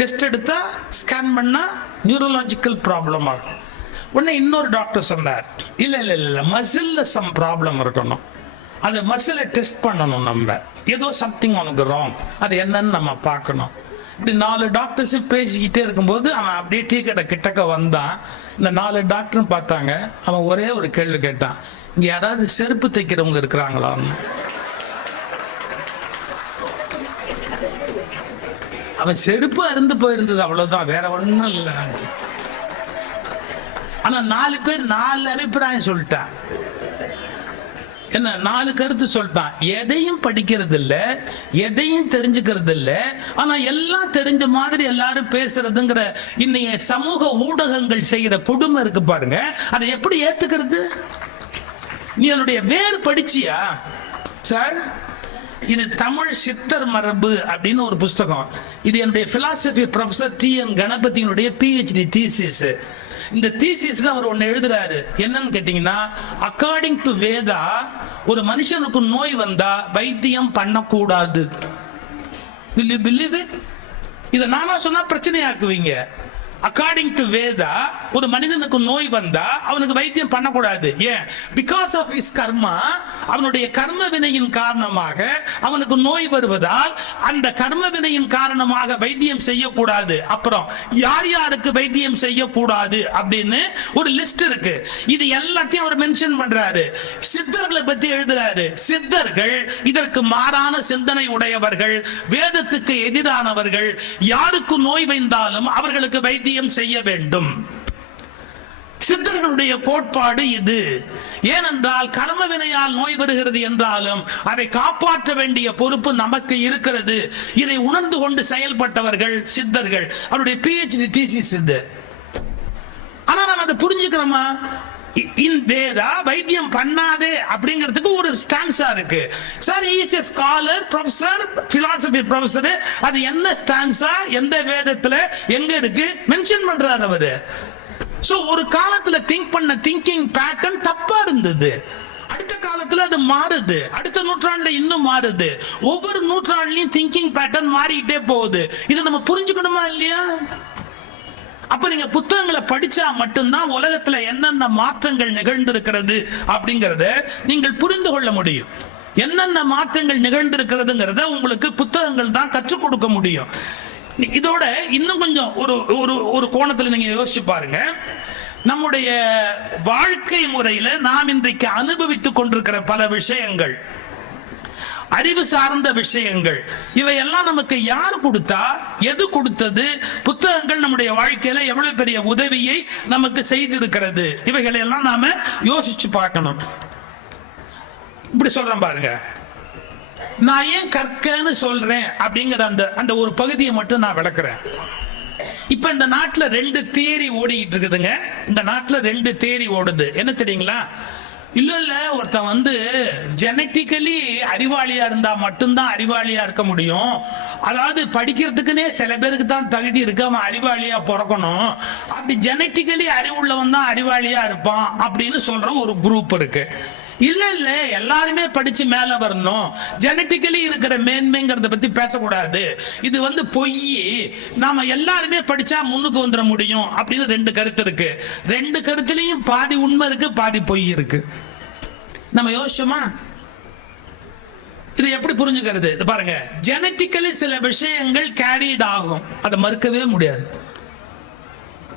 test எடுத்தா ஸ்கேன் பண்ணா நியூரலாஜிக்கல் ப்ராப்ளம் ஆகும். உடனே இன்னொரு டாக்டர் சொன்னார், இல்ல இல்ல இல்ல மசில்ல சம் ப்ராப்ளம் இருக்கணும், அந்த மசிலை டெஸ்ட் பண்ணணும், நம்ம ஏதோ சம்திங் உனக்கு ராங், அது என்னன்னு நம்ம பார்க்கணும். இப்படி 4 டாக்டர்ஸ் பேசிக்கிட்டே இருக்கும்போது அவன் அப்படியே டீ கடை கிட்டக்க வந்தான். இந்த 4 டாக்டரும் பார்த்தாங்க. அவன் ஒரே ஒரு கேள்வி கேட்டான், இங்க யாராவது செருப்பு தைக்கிறவங்க இருக்கிறாங்களான்னு. அவன் செருப்பு அருந்து போயிருந்தது, அவ்வளவுதான், வேற ஒண்ணும் இல்லை. ஆனா 4 பேர் 4 அபிப்பிராயம் சொல்லிட்டான். என்ன 4 கருத்து சொல்லிட்டான். எதையும் படிக்கிறது இல்ல, எதையும் தெரிஞ்சுக்கிறது இல்ல, ஆனா எல்லாம் தெரிஞ்ச மாதிரி எல்லாரும் பேசுறதுங்கிற இன்னைய சமூக ஊடகங்கள் செய்யற கொடுமை இருக்கு பாருங்க. அதை எப்படி ஏத்துக்கிறது? நீ என்னுடைய வேறு படிச்சியா சார்? இது தமிழ் சித்தர் மரபு அப்படின்னு ஒரு புஸ்தகம். இது என்னுடைய philosophy professor TN கணபதியினுடைய PhD thesis. இந்த தீசிஸ்ல அவர் ஒன்னு எழுதுறாரு. என்னன்னு கேட்டீங்கன்னா, அக்கார்டிங் டு வேதா ஒரு மனுஷனுக்கு நோய் வந்தா வைத்தியம் பண்ணக்கூடாது. Will you believe it? இத நானா சொன்னா பிரச்சனையாக்குவீங்க. அக்கார்டிங் டு வேதா ஒரு மனிதனுக்கு நோய் வந்தா அவனுக்கு வைத்தியம் பண்ணக்கூடாது. ஏன்? பிகாஸ் ஆஃப் ஹிஸ் கர்மா, அவனுடைய கர்ம வினையின் காரணமாக அவனுக்கு நோய் வருவதால் அந்த கர்ம வினையின் காரணமாக வைத்தியம் செய்யக்கூடாது. அப்புறம் யார் யாருக்கு வைத்தியம் செய்யக்கூடாது அப்படின்னு ஒரு லிஸ்ட் இருக்கு. இது எல்லாத்தையும் அவர் மென்ஷன் பண்றாரு. சித்தர்களை பத்தி எழுதுறாரு. சித்தர்கள் இதற்கு மாறான சிந்தனை உடையவர்கள், வேதத்துக்கு எதிரானவர்கள். யாருக்கு நோய் வந்தாலும் அவர்களுக்கு வைத்தியம் செய்ய வேண்டும். சித்தர்களுடைய கோட்பாடு இது. ஏனென்றால் கர்ம வினையால் நோய் வருகிறது என்றாலும் அதை காப்பாற்ற வேண்டிய பொறுப்பு நமக்கு இருக்கிறது. இதை உணர்ந்து கொண்டு செயல்பட்டவர்கள் சித்தர்கள். அவருடைய PhD தீசிஸ் இது. ஆனா நம்ம அதை புரிஞ்சுக்கிறோமா? வேதா வைத்தியம் பண்ணாதே அப்படிங்கிறதுக்கு ஒரு ஸ்டான்ஸா இருக்கு. Sir is a scholar, professor, philosophy professor. அது என்ன ஸ்டான்ஸா, எந்த வேதத்துல எங்க இருக்கு மென்ஷன் பண்றாரு அவரு. சோ ஒரு காலத்துல திங்க் பண்ண திங்கிங் பேட்டர்ன் தப்பா இருந்தது. அடுத்த காலத்துல அது மாறுது. அடுத்த நூற்றாண்டுல இன்னும் மாறுது. ஒவ்வொரு நூற்றாண்டுலயும் திங்கிங் பேட்டர்ன் மாறிக்கிட்டே போகுது. இதை நம்ம புரிஞ்சுக்கணுமா இல்லையா? அப்ப நீங்க புத்தகங்களை படிச்சா மட்டும்தான் உலகத்துல என்னென்ன மாற்றங்கள் நிகழ்ந்திருக்கிறது அப்படிங்கறத நீங்கள் புரிந்து கொள்ள முடியும். என்னென்ன மாற்றங்கள் நிகழ்ந்திருக்கிறதுங்கிறத உங்களுக்கு புத்தகங்கள் தான் கற்றுக் கொடுக்க முடியும். இதோட இன்னும் கொஞ்சம் ஒரு கோணத்துல நீங்க யோசிச்சு பாருங்க. நம்முடைய வாழ்க்கை முறையில நாம் இன்றைக்கு அனுபவித்துக் கொண்டிருக்கிற பல விஷயங்கள், அறிவு சார்ந்த விஷயங்கள், இவையெல்லாம் நமக்கு யார் கொடுத்தா, எது கொடுத்தது? புத்தகங்கள் நம்முடைய வாழ்க்கையில எவ்வளவு பெரிய உதவியை நமக்கு செய்திருக்கிறது. இவைகளை எல்லாம் நாம யோசிச்சு பார்க்கணும். இப்படி சொல்றேன் பாருங்க. நான் ஏன் கற்கன்னு சொல்றேன் அப்படிங்கிற அந்த ஒரு பகுதியை மட்டும் நான் விளக்குறேன். இப்ப இந்த நாட்டுல 2 தியரி ஓடிட்டு இருக்குதுங்க. இந்த நாட்டுல 2 தியரி ஓடுது. என்ன தெரியுங்களா? இல்ல ஒருத்தன் ஜெனட்டிக்கலி அறிவாளியா இருந்தா மட்டும்தான் அறிவாளியா இருக்க முடியும். அதாவது படிக்கிறதுக்குன்னே சில பேருக்கு தான் தகுதி இருக்கு, அவன் அறிவாளியா பிறக்கணும். அப்படி ஜெனட்டிக்கலி அறிவுள்ளவன் தான் அறிவாளியா இருப்பான் அப்படின்னு சொல்ற ஒரு குரூப் இருக்கு. இல்ல எல்லாருமே படிச்சு மேல வரணும், ஜெனட்டிக்கலி இருக்கிற மேன்மைங்கிறத பத்தி பேசக்கூடாது, இது பொய், நாம எல்லாருமே படிச்சா முன்னுக்கு வந்துட முடியும் அப்படின்னு 2 கருத்து இருக்கு. 2 கருத்துலயும் பாதி உண்மை இருக்கு, பாதி பொய் இருக்கு. நம்ம யோசிச்சோமா? இது எப்படி புரிஞ்சுக்கிறது? பாருங்க, ஜெனட்டிக்கலி சில விஷயங்கள் கேரிட் ஆகும், அதை மறுக்கவே முடியாது.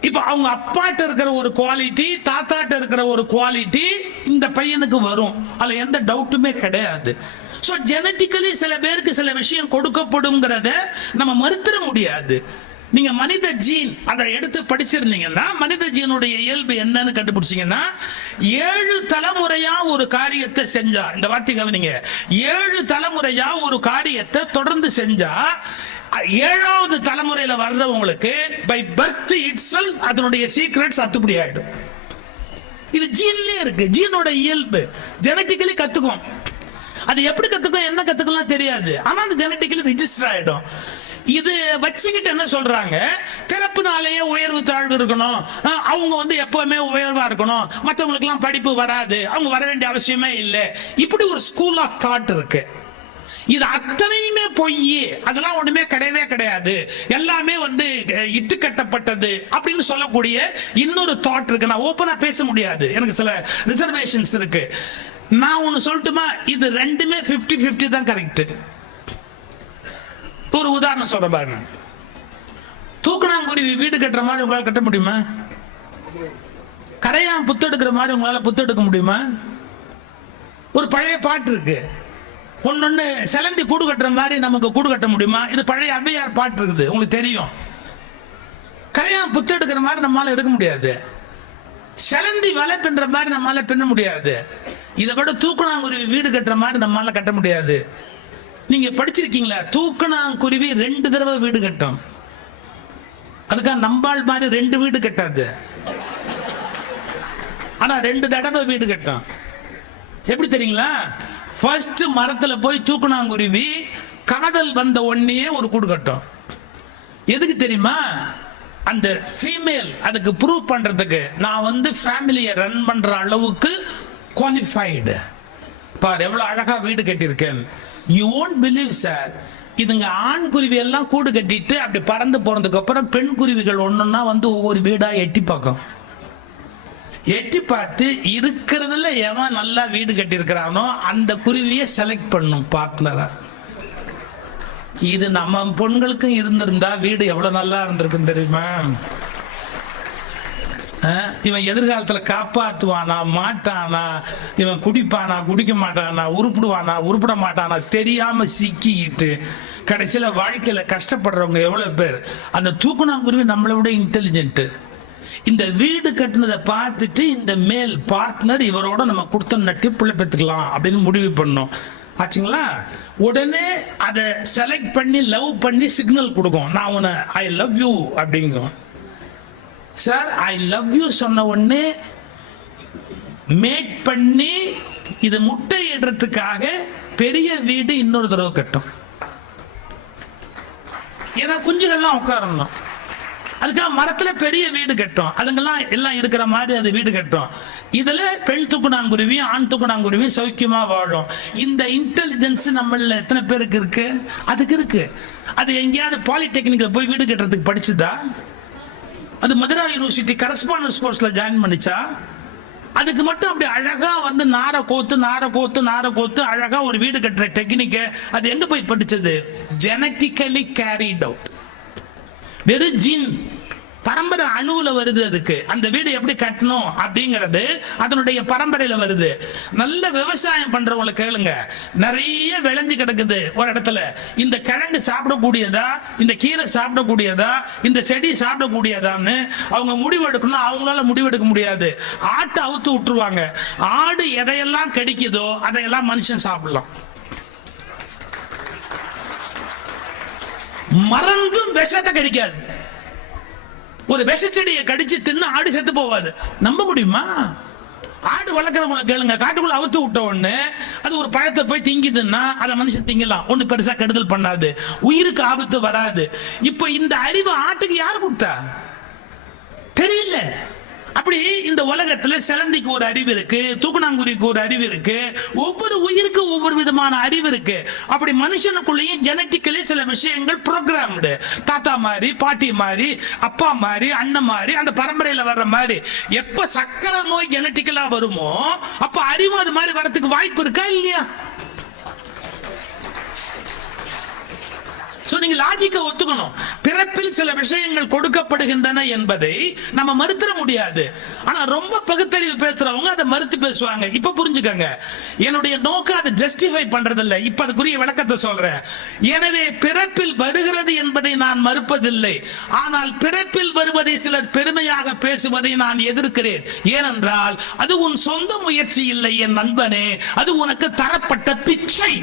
இப்ப அவங்க அப்பாட்ட இருக்கிற ஒரு குவாலிட்டி, தாத்தாட்ட இருக்கிற ஒரு குவாலிட்டி இந்த பையனுக்கு வரும், அதுல எந்த டவுட்டுமே கிடையாது. சோ ஜெனட்டிக்கலி சில பேருக்கு சில விஷயம் கொடுக்கப்படும்ங்கிறத நம்ம மறுத்திட முடியாது. நீங்க மனித ஜீன் அதை எடுத்து படிச்சிருந்தீங்கன்னா, மனித ஜீனுடைய இயல்பு என்னன்னு கண்டுபிடிச்சீங்கன்னா, 7 தலைமுறையா ஒரு காரியத்தை செஞ்சா, இந்த வார்த்தை கவனிங்க, 7 தலைமுறையா ஒரு காரியத்தை தொடர்ந்து செஞ்சா 7வது தலைமுறையில வர்றவங்களுக்கு பை பர்த் இட்செல்ஃப் அதனுடைய சீக்ரெட்ஸ் அத்துப்படி ஆயிடும். இது ஜீன்லயே இருக்கு, ஜீனோட இயல்பு. ஜெனட்டிக்கலி கத்துக்கும். அது எப்படி கத்துக்கும், என்ன கத்துக்கலாம் தெரியாது, ஆனா அது ஜெனட்டிக்கலி ரிஜிஸ்டர் ஆயிடும். இது வச்சுக்கிட்டு என்ன சொல்றாங்க, பிறப்புனாலேயே உயர்வு தாழ்வு இருக்கணும், அவங்க எப்பவுமே உயர்வா இருக்கணும், மற்றவங்களுக்கு எல்லாம் படிப்பு வராது, அவங்க வர வேண்டிய அவசியமே இல்லை. இப்படி ஒரு ஸ்கூல் ஆஃப் தாட் இருக்கு. இது அத்தனையுமே பொய், அதெல்லாம் ஒண்ணுமே கிடையவே கிடையாது, எல்லாமே இட்டு கட்டப்பட்டது அப்படின்னு சொல்லக்கூடிய இன்னொரு தாட் இருக்கு. நான் ஓபனா பேச முடியாது, எனக்கு சில ரிசர்வேஷன்ஸ் இருக்கு. நான் ஒன்னு சொல்லட்டுமா? இது 2மே 50-50 தான் கரெக்ட். ஒரு உதாரணம் சொல்ற பாருங்க. தூக்கணாங்குருவி வீடு கட்டுற மாதிரி உங்களால கட்ட முடியுமா? கரையான் புத்தெடுக்கிற மாதிரி உங்களால புத்தெடுக்க முடியுமா? ஒரு பழைய பாட்டு இருக்கு, ஒன்னொன்னு செலந்தி கூடு கட்டுற மாதிரி நமக்கு கூடு கட்ட முடியுமா? இது பழைய அவ்வையார் பாட்டு இருக்குது, உங்களுக்கு தெரியும். கரையான் புத்தெடுக்கிற மாதிரி நம்மளால எடுக்க முடியாது. செலந்தி வலை பின்ற மாதிரி நம்மளால பின்ன முடியாது. இதை விட தூக்கணாங்குருவி வீடு கட்டுற மாதிரி நம்மளால கட்ட முடியாது. நீங்க படிச்சிருக்கீங்களா? தூக்கணாங்குருவி 2 தடவை வீடு கட்டும். அதுக்காக நம்பாள் மாதிரி 2 வீடு கட்டாது, ஆனா 2 தடவை வீடு கட்டும். எப்படி தெரியுங்களா? ஃபர்ஸ்ட் மரத்துல போய் தூக்கணாங்குருவி காதல் வந்த உடனே ஒரு கூடு கட்டும். எதுக்கு தெரியுமா? அந்த ஃபீமேல் அதுக்கு ப்ரூவ் பண்றதுக்கு, நான் ஃபேமிலியை ரன் பண்ற அளவுக்கு குவாலிஃபைடு, பார் எவ்வளவு அழகா வீடு கட்டியிருக்கேன். யூ won't believe சார், இதுங்க ஆண் குருவி எல்லாம் கூடு கட்டிட்டு அப்படி பறந்து போறதுக்கு அப்புறம் பெண் குருவிகள் ஒன்னொன்னா ஒவ்வொரு வீடா எட்டி பார்க்கும். எட்டி பார்த்து இருக்கிறதுல எவன் நல்லா வீடு கட்டி இருக்கிறானோ அந்த குருவியை செலக்ட் பண்ணும் பார்ட்னரா. இது நம்ம பொண்களுக்கும் இருந்திருந்தா வீடு எவ்வளவு நல்லா இருந்திருக்கும் தெரியுமா? இவன் எதிர்காலத்துல காப்பாற்றுவானா மாட்டானா, இவன் குடிப்பானா குடிக்க மாட்டானா, உருப்பிடுவானா உருப்பிட மாட்டானா தெரியாம சிக்கிட்டு கடைசியில வாழ்க்கையில கஷ்டப்படுறவங்க எவ்வளவு பேர். அந்த தூக்கணாங்குருவி நம்மளை விட இன்டெலிஜென்ட். இந்த வீடு கட்டினதை பார்த்துட்டு இந்த மேல் பார்ட்னர் இவரோட நம்ம கொடுத்த நட்டி பிள்ளை பெற்றுக்கலாம் அப்படின்னு முடிவு பண்ணோம் ஆச்சுங்களா. உடனே அதை செலக்ட் பண்ணி லவ் பண்ணி சிக்னல் கொடுக்கும், நான் உன்னை ஐ லவ் யூ அப்படிங்கும். சார் ஐ லவ் யூ சொன்ன உடனே மேக் பண்ணி இது முட்டை இடுறதுக்காக பெரிய வீடு இன்னொரு தடவை கட்டும். ஏன்னா குஞ்சுகள்லாம் உட்காரணும், அதுக்காக மரத்துல பெரிய வீடு கட்டும், அதுங்கெல்லாம் எல்லாம் இருக்கிற மாதிரி அது வீடு கட்டும். இதுல பெண் தூக்குனாங்குருவியும் ஆண் தூக்குனாங்குருவியும் சௌக்கியமா வாழும். இந்த இன்டெலிஜென்ஸ் நம்மள எத்தனை பேருக்கு இருக்கு? அதுக்கு இருக்கு. அது எங்கேயாவது பாலிடெக்னிக்ல போய் வீடு கட்டுறதுக்கு படிச்சுதா? அது மதுரா யூனிவர்சிட்டி கரஸ்பாண்டன்ஸ் கோர்ஸ்ல ஜாயின் பண்ணிச்சா? அதுக்கு மட்டும் அப்படி அழகா வந்து நாரை கோத்து அழகா ஒரு வீடு கட்டுற டெக்னிக் அது எங்க போய் படிச்சது? Genetically carried out. வெறும் ஜீன் பரம்பரை அணுவுல வருது. அதுக்கு அந்த வீடு எப்படி கட்டணும் அப்படிங்கிறது அதனுடைய பரம்பரையில வருது. நல்ல விவசாயம் பண்றவங்களை கேளுங்க, நிறைய விளைஞ்சு கிடக்குது ஒரு இடத்துல. இந்த கிழங்கு சாப்பிடக்கூடியதா, இந்த கீரை சாப்பிடக்கூடியதா, இந்த செடி சாப்பிடக்கூடியதான்னு அவங்க முடிவெடுக்கணும். அவங்களால முடிவெடுக்க முடியாது. ஆட்டை அவுத்து விட்டுருவாங்க. ஆடு எதையெல்லாம் கடிக்குதோ அதையெல்லாம் மனுஷன் சாப்பிடலாம். மறந்தும் விஷத்தை கடிக்காது. ஒரு விஷ செடியை கடிச்சு தின்னு ஆடு செத்து போவாது. நம்ப முடியுமா? ஆடு வளர்க்கறவங்க கேளுங்க, காட்டுக்குள்ள அவுத்து விட்ட உடனே அது ஒரு பழத்தை போய் திங்குதுன்னா அதை மனுஷன் திங்கலாம், ஒண்ணு பெருசா கெடுதல் பண்ணாது, உயிருக்கு ஆபத்து வராது. இப்ப இந்த அறிவு ஆட்டுக்கு யாரு கொடுத்தா? தெரியல. அப்படி இந்த உலகத்துல சிலந்திக்கு ஒரு அறிவு இருக்கு, தூக்குனாங்குருவிக்கு ஒரு அறிவு இருக்கு, ஒவ்வொரு உயிருக்கு ஒவ்வொரு விதமான அறிவு இருக்கு. அப்படி மனுஷனுக்குள்ளேயும் ஜெனட்டிக்கலி சில விஷயங்கள் ப்ரோக்ராம்டு. தாத்தா மாதிரி, பாட்டி மாதிரி, அப்பா மாதிரி, அண்ணன் மாதிரி, அந்த பரம்பரையில வர்ற மாதிரி. எப்ப சக்கரை நோய் ஜெனட்டிக்கலா வருமோ அப்ப அறிவு அது மாதிரி வரதுக்கு வாய்ப்பு இருக்கா இல்லையா? நீங்க லாஜிக்க ஒத்துக்கணும். பிறப்பில் சில விஷயங்கள் கொடுக்கப்படுகின்றன என்பதை நம்ம மறுத்துற முடியாது. ஆனா ரொம்ப பகுத்தறிவு பேசுறவங்க அதை மறுத்து பேசுவாங்க. இப்ப புரிஞ்சுக்கங்க, என்னுடைய நோக்கம் அதை ஜஸ்டிஃபை பண்றது இல்ல. இப்ப அதுக்குரிய விளக்கத்தை சொல்றேன். எனவே பிறப்பில் வருகிறது என்பதை நான் மறுப்பதில்லை. ஆனால் பிறப்பில் வருவதை சிலர் பெருமையாக பேசுவதை நான் எதிர்க்கிறேன். ஏனென்றால் அது உன் சொந்த முயற்சி இல்லை என் நண்பனே, அது உனக்கு தரப்பட்ட பிச்சை.